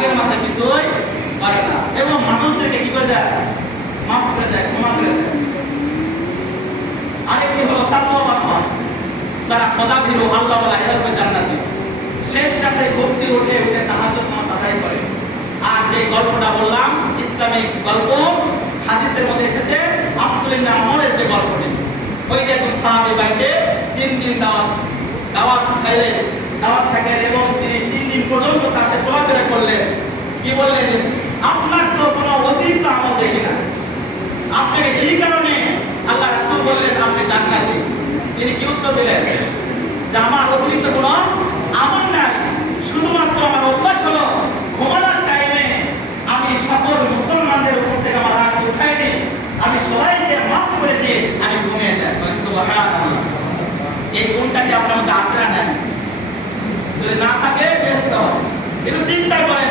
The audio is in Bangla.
রাগের মাথায় কিছুই করে না এবং মানুষদেরকে কি করে দেয়, মাফ করে দেয়, ক্ষমা করে দেয়। আরেকটি হলো তাকওয়াবান হওয়া, যারা খোদা ভীরু আল্লাহ ওয়ালা এরা হবে জান্নাতি। শেষ সাথে ঘুরতে উঠে উঠে তাহাজ্জুদ নামাজ আদায় করে। আর যে গল্পটা বললাম ইসলামিক গল্প, হাদিসের মধ্যে এসেছে আব্দুল ইবনে আমরের যে গল্পটি, ওই দেখুন সাহাবী বাইতে 3 দিন দাওয়াত খাইলেন, দাওয়াত থাকলেন এবং তিনি 3 দিন পর্যন্ত তার সাথে চলাফেরা করলেন। কি বললেন, আপনার তো কোনো অতিরিক্ত আমল দেখি না, আপনাকে কি কারণে আল্লাহ রাসূল বললেন আপনি জান্নাতি? তিনি কি উত্তর দিলেন, যে আমার অতিরিক্ত কোনো আমল নাই, শুধুমাত্র আমার অভ্যাস হলো ঘুমানোর টাইমে আমি সকল মুসলমানদের উপর থেকে আমার হাত উঠাই দিই, আমি সবাইকে মাফ করে দিয়ে আমি ঘুমিয়ে যাই। সুবহানাল্লাহ। এই গুণটা কি আপনার মধ্যে আছে না? যদি না থাকে বেশ তো একটু চিন্তা করেন,